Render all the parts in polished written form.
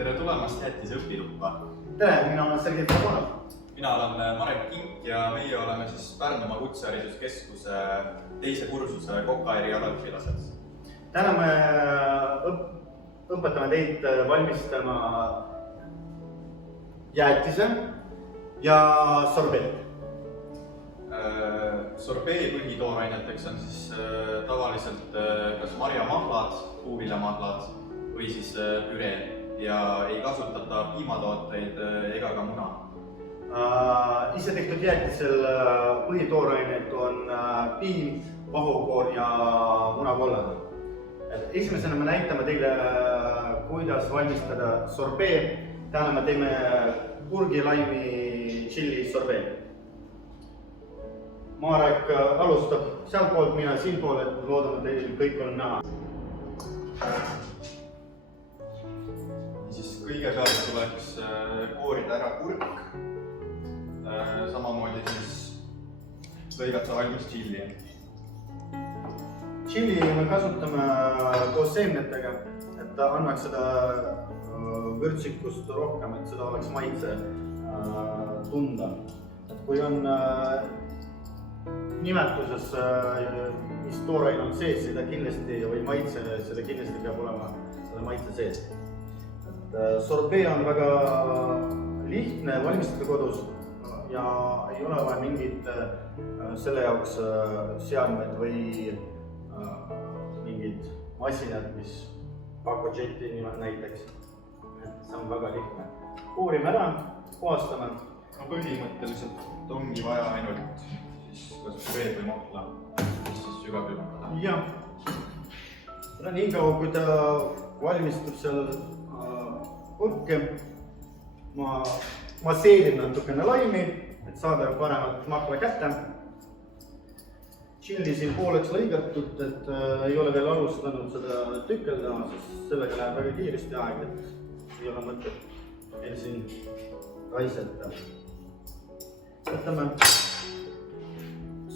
Tere tulemast Jäätise õpituppa. Tere, mina olen Sergei Dragonov. Mina olen Marek Kink ja meie oleme Pärnumaa Kutsehariduskeskuse teise kursuse kokaeri alaõpilased. Täna me õpetame teid valmistama jäätise ja sorbet. Sorbee põhitooraineteks on tavaliselt kas marjamahlad, puuviljamahlad või püree ja ei kasutata piimatooteid ega ka muna. Ise tehtud jäätisel põhitoorained on piim, vahukoor ja munakollad. Esimesena me näitame teile, kuidas valmistada sorbee. Täna me teeme kurgi, laimi, tšilli sorbee. Marek alustab sealt poolt, mina siin pool, et loodame, teil kõik on näha. Kõigepealt tuleks koorida ära kurk. Samamoodi lõigata valmis tšilli. Tšilli me kasutame koos seemnetega, et ta annaks seda vürtsikust rohkem, et seda oleks maitse tunda. Kui on nimetuses, mis tooraine on sees, seda kindlasti või maitse, seda kindlasti peab olema seda maitse sees. Sorbee on väga lihtne valmistada kodus ja ei ole vaja mingit selle jaoks seadmed või mingid masinad, mis pakotšetti näiteks. See on väga lihtne. Koorime ära, puhastame. Põhimõtteliselt ongi vaja ainult kas püreed või mahla sügavümmata. Jah. Nii kaua, kui ta valmistub seal kurke, ma seedin natukene laimi, et saada paremat mahla kätte. Tšilli siin pooleks lõigatud, et ei ole veel alustanud seda tükeldama, sest sellega läheb väga kiiresti aeg, et ei ole mõtet meil siin raiseta. Võtame,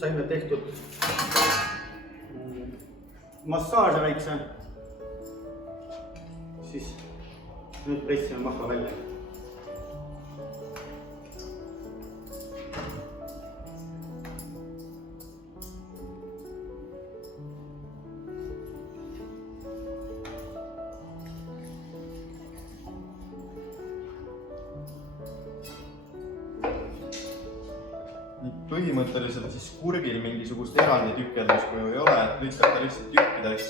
saime tehtud massaaži väikse, siis nüüd pressime mahla välja. Põhimõtteliselt kurgil mingisugust eraldi tükelduskuju ei ole, et lükkata lihtsalt tükkideks,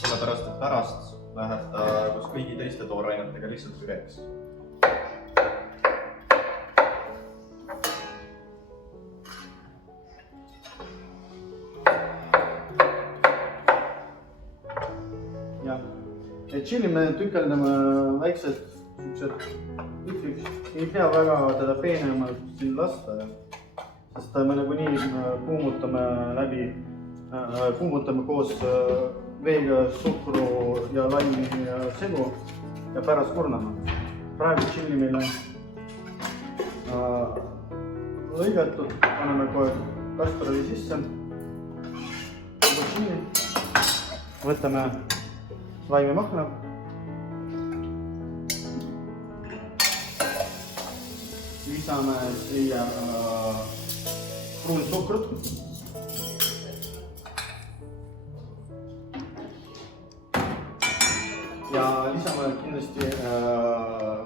sellepärast et pärast läheb ta koos kõigi teiste toorainetega lihtsalt püreeks. Tšilli me tükeldame väiksed tükiks, ei pea väga teda peenemalt siin lasta, sest me nagunii kuumutame koos veega, suhkru ja laimi ja segu ja pärast kurname. Praegu tšilli meil on lõigatud, paneme kohe kastroli sisse. Võtame laimi mahla. Lisame siia pruunsuhkrut. Ja lisame kindlasti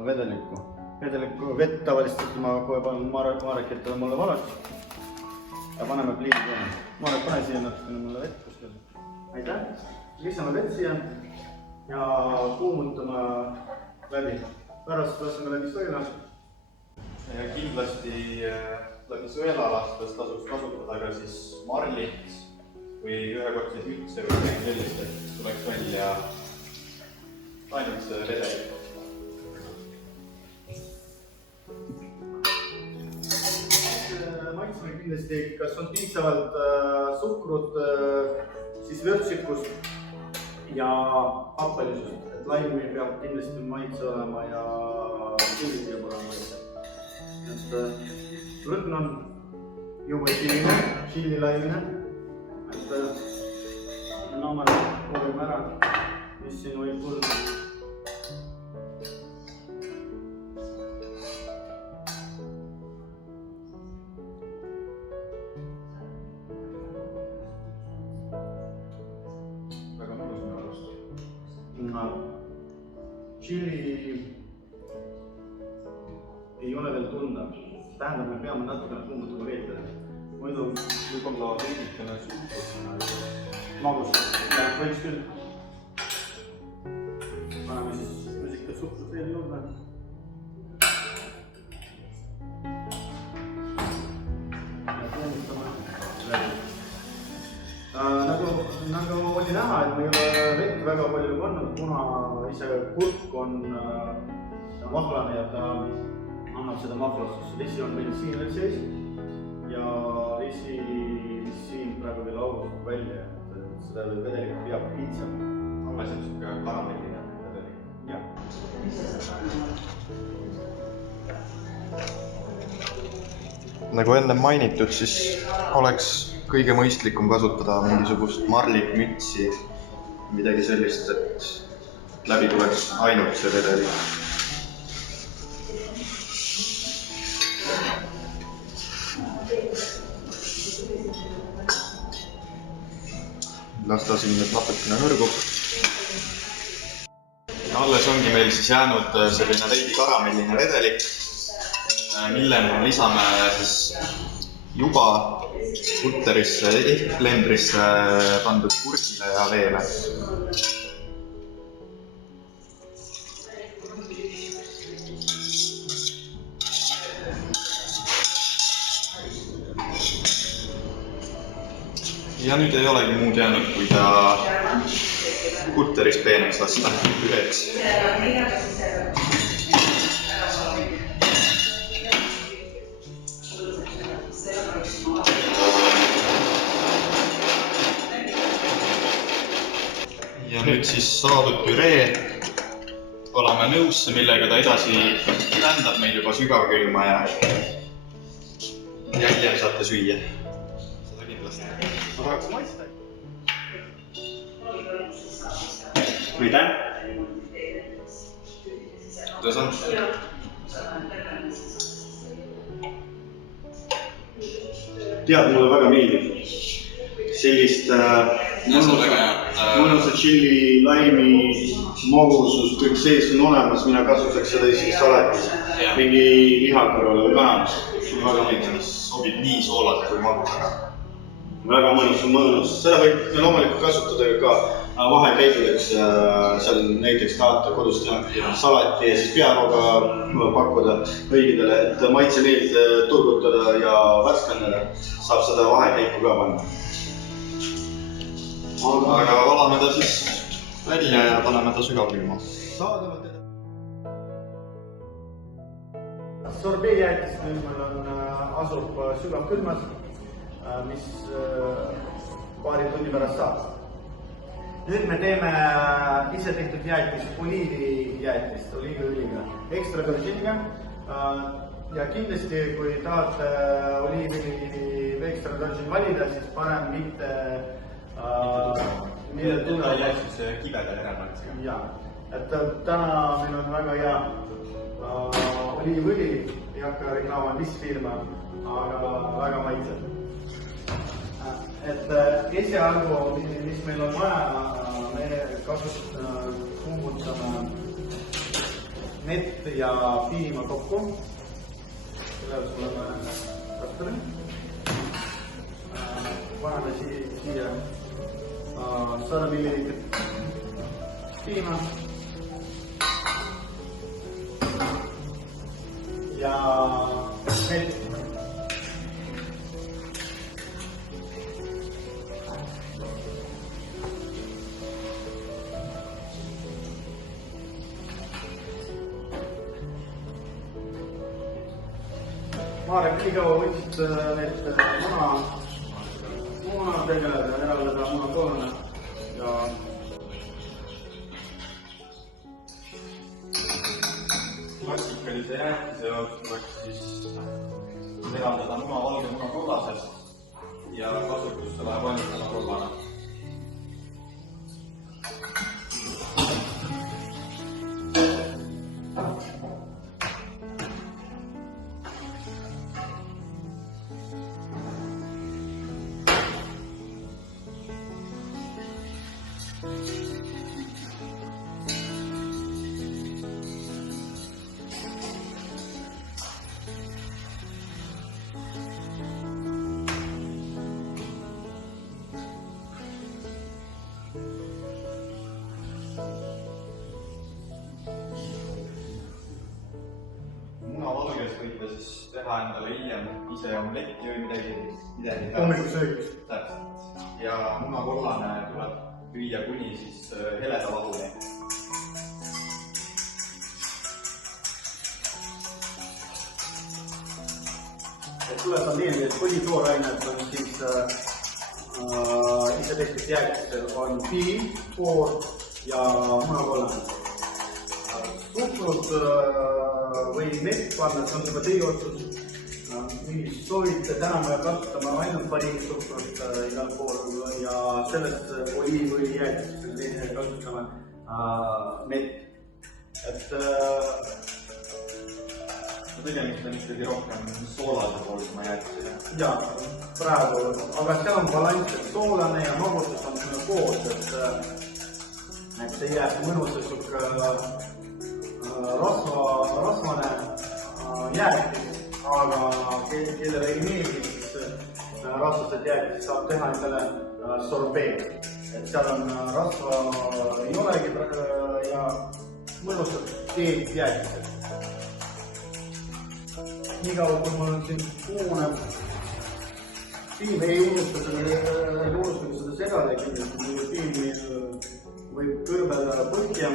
vedelikku. Vett tavaliselt ma kohe panen Marek, et ta mulle valaks. Ja paneme pliidi peale. Marek, pane siia natukene mulle vett kuskil. Aitäh! Lisame vett siia ja kuumutame läbi. Pärast laseme läbi sõela. Kindlasti läbi sõela lastes tasuks kasutada ka marlit või ühekordseid üldse või midagi sellist, et tuleks välja ainult see vedelik. Maitseme kindlasti, kas on piisavalt suhkrut, vürtsikust ja happelisust, et laimi peab kindlasti maitse olema ja tšilli peab olema maitse. Lõhn on juba tšilli laimine, et omale koorime ära, mis siin võib tulla. Tšilli ei ole veel tunda. Tähendab, me peame natukene kummutama veetele. Muidu võib-olla veidikene suhtusena. Magus, võiks küll. Paneme siis müsikat suhtus veel juurde. Nagu oli näha, et me ei ole vett väga palju pannud, kuna ise kurk on mahlane ja ta annab seda mahlastust. Vesi on meil siin veel sees ja vesi, mis siin praegu veel augustab välja, et seda vedelikku peab piitsama. Alles on siuke karamelline vedelik. Jah. Nagu enne mainitud, siis oleks kõige mõistlikum kasutada mingisugust marlit, mütsi, midagi sellist, et läbi tuleks ainult see vedelik. Las ta siin nüüd natukene nõrgub. Alles ongi meil siis jäänud selline veidi karamelline vedelik, mille me lisame siis juba putterisse ehk blendrisse pandud kurgile ja veele. Ja nüüd ei olegi muud jäänud, kui ta putteris peeneks lasta püreeks. Ja nüüd siis saadud püree oleme nõusse, millega ta edasi tändab meil juba sügavkülma ja hiljem saate süüa. Seda kindlasti. Ma tahaks maista. Kuidas? Kuidas on? Tead, mulle väga meeldib sellist mõnusa tšilli, laimi, magusust, kõik sees on olemas, mina kasutaks seda isegi salatis mingi liha kõrval või kanamas. Väga meeldib, sobib nii soolalt kui magusega. Väga mõnus. Seda võib loomulikult kasutada ka vahekäidudeks, seal näiteks tahate kodus teha salati ja siis pearooga pakkuda kõigidele, et maitsemeelt turgutada ja värskendada, saab seda vahekäiku ka panna. Aga valame ta siis välja ja paneme ta sügavkülma. Sorbet jäätis nüüd meil asub sügavkülmas, mis paari tunni pärast saab. Nüüd me teeme ise tehtud jäätist, oliivijäätist, oliiviõliga, ekstra virginiga. Ja kindlasti, kui tahate oliivõli või ekstra virgin valida, siis parem mitte Mida jääksid see kibeda järelmärksega? Jaa, et täna meil on väga hea oliivõli, ei hakka reklaama mis firma, aga väga maitseb. Et esialgu, mis meil on vaja, me kummutame mett ja piima kokku. Selle oleme kartuli. Paneme siia 100 milliliitrit piima ja mett. Marek, nii kaua võtsid need muna tegeleda, eraldada munakoolne ja klassikalise jäätise jaoks tuleks siis eraldada muna valge muna kollasest ja kasutusse läheb ainult muna kollane. siis teha endale hiljem ise omletti või midagi. Hommikusöögis. Täpselt. Ja munakollane tuleb lüüa kuni siis heleda vahuni. Tuletan meelde, et põhitoorained on siis ise tehtud jäätistel on piim, poor ja munakollane. Suhkrut või mett panna, see on juba teie otsus. Mis soovite, täna me kasutame ainult pariinsuhkrut igal pool ja sellest oliivõli jäätistel kasutame mett. Tegemist on ikkagi rohkem soolase poolisema jäätisega. Jaa, praegu, aga seal on balanss, et soolane ja magustus on sinna koos, et see jääb mõnus rasvane jäätis, aga kellele ei meeldi, siis rasvased jäätis saab teha endale sorbet. Et seal on rasva ei olegi ja mõnustab teed jäätised. Nii kaua, kui mul on siin puune piim, ei unusta seda segada, kui piimi võib kõrbel põhja.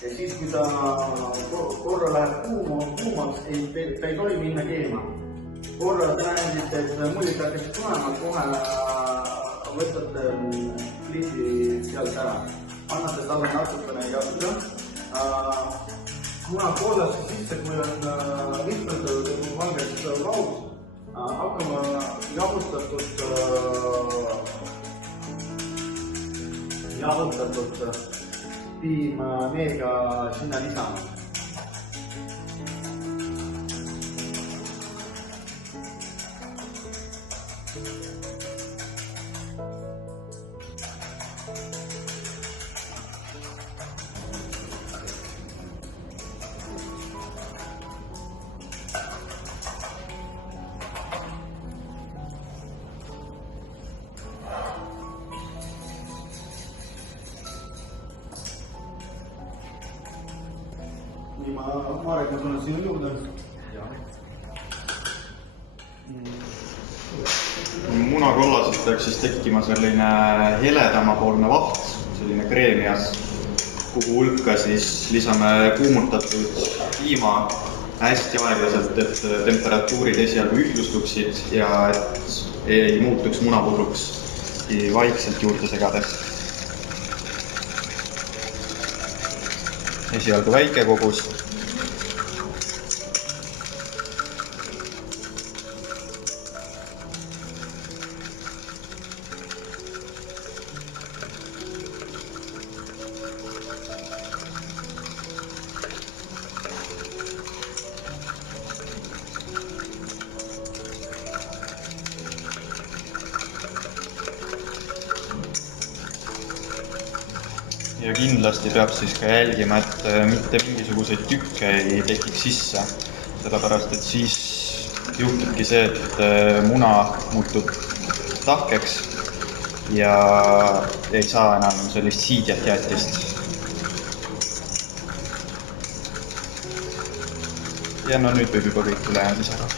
Ja siis, kui ta korra läheb kuumaks, ta ei tohi minna keema. Korra te näedite, et mullik hakkab tulema, kohe võtate pliidi sealt ära. Annate talle natukene jaguda. Munakollasse sisse, kui on lihtmetatud valgest laus, hakkame jahutatud piimmeega sinna lisama. Nii Marek, ma tulen sinu juurde. Munakollaselt peaks siis tekkima selline heledamapoolne vaht, selline kreemias, kuhu hulka siis lisame kuumutatud piima hästi aeglaselt, et temperatuurid esialgu ühtlustuksid ja et ei muutuks munapuruks vaikselt juurde segades. Esialgu väike kogus. Ja kindlasti peab siis ka jälgima, et mitte mingisuguseid tükke ei tekiks sisse, sellepärast et siis juhtubki see, et muna muutub tahkeks ja ei saa enam sellist siidjat jäätist. Ja no nüüd võib juba kõik ülejäänud lisada.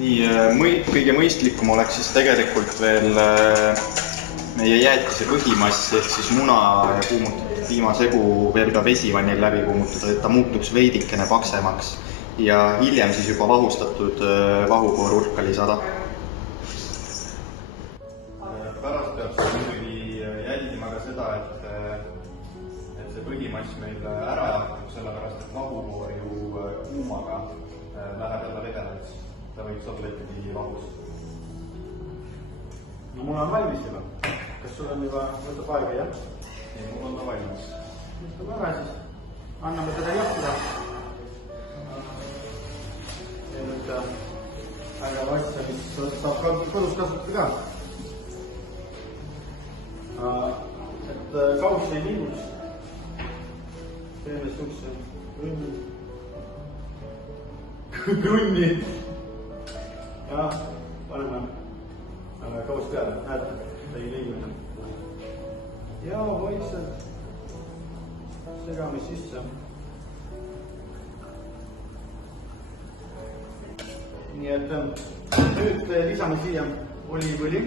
Nii, kõige mõistlikum oleks siis tegelikult veel meie jäätise põhimass ehk siis muna ja kuumutatud piimasegu veel ka vesivannil läbi kuumutada, et ta muutuks veidikene paksemaks ja hiljem siis juba vahustatud vahukoor hulka lisada. Pärast peab siis muidugi jälgima ka seda, et see põhimass meil ära jahtub, sellepärast et vahukoor ju kuumaga läheb jälle vedelaks. ta võiks olla ikkagi vahus. no mul on valmis juba. kas sul on juba, võtab aega, jah? ei, mul on ta valmis. võtame ära siis, anname teda jahtuda. ja nüüd ägeva asja, mis saab ka kodus kasutada ka. et kauss ei liiguks. teeme siukse krunni. ja paneme kauss peale, näete, ta ei liigu enam. ja vaikselt segame sisse. nii et nüüd lisame siia oliivõli.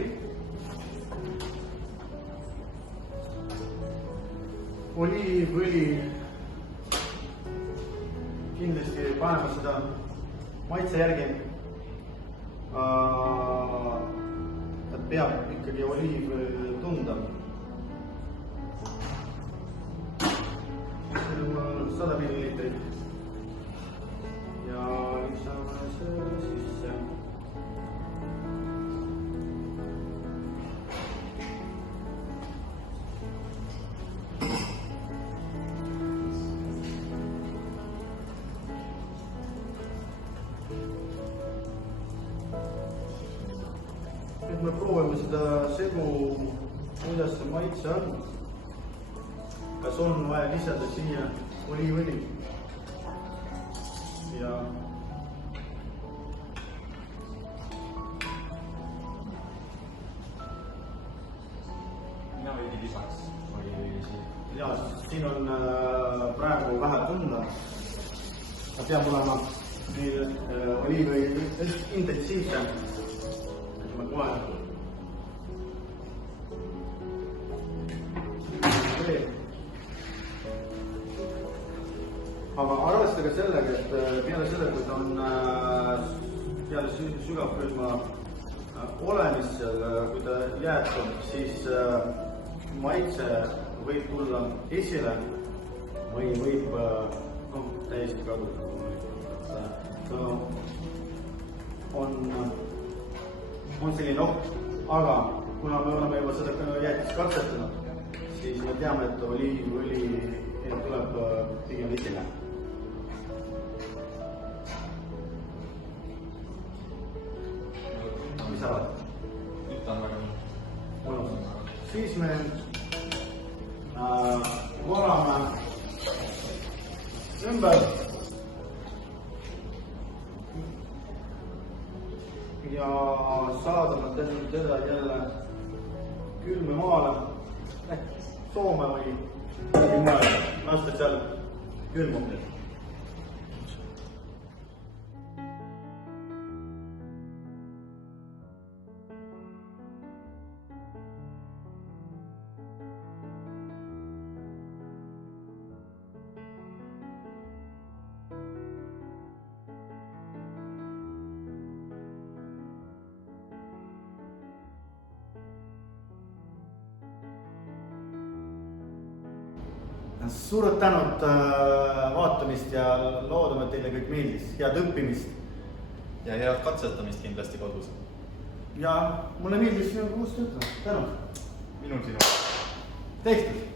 oliivõli, kindlasti paneme seda maitse järgi. et peab ikkagi oliiv tunda. 100 milliliitrit ja lisame selle sisse. nüüd me proovime seda segu, kuidas see maitse on. kas on vaja lisada siia oliivõli ja mina veidi lisaks oliivõli siia. ja siin on praegu vähe tunda. ta peab olema meil oliivõli intensiivsem. ma kohe aga arvestage sellega, et peale selle, kui ta on peale sügavkülma olemist seal, kui ta jäätub, siis maitse võib tulla esile või võib täiesti kaduda. on selline oht, aga kuna me oleme juba seda jäätist katsetanud, siis me teame, et oliivõli tuleb pigem esile. mis sa arvad? nüüd on väga mõnus. siis me valame ümber ja saadame teda jälle külme maale, Soome või midagi mujal, lastakse seal külmub nüüd. Suured tänud vaatamist ja loodame, et teile kõik meeldis. Head õppimist. ja head katsetamist kindlasti kodus. Ja mulle meeldis sinuga koos töötada. Tänud. minul sinu. Tehtud.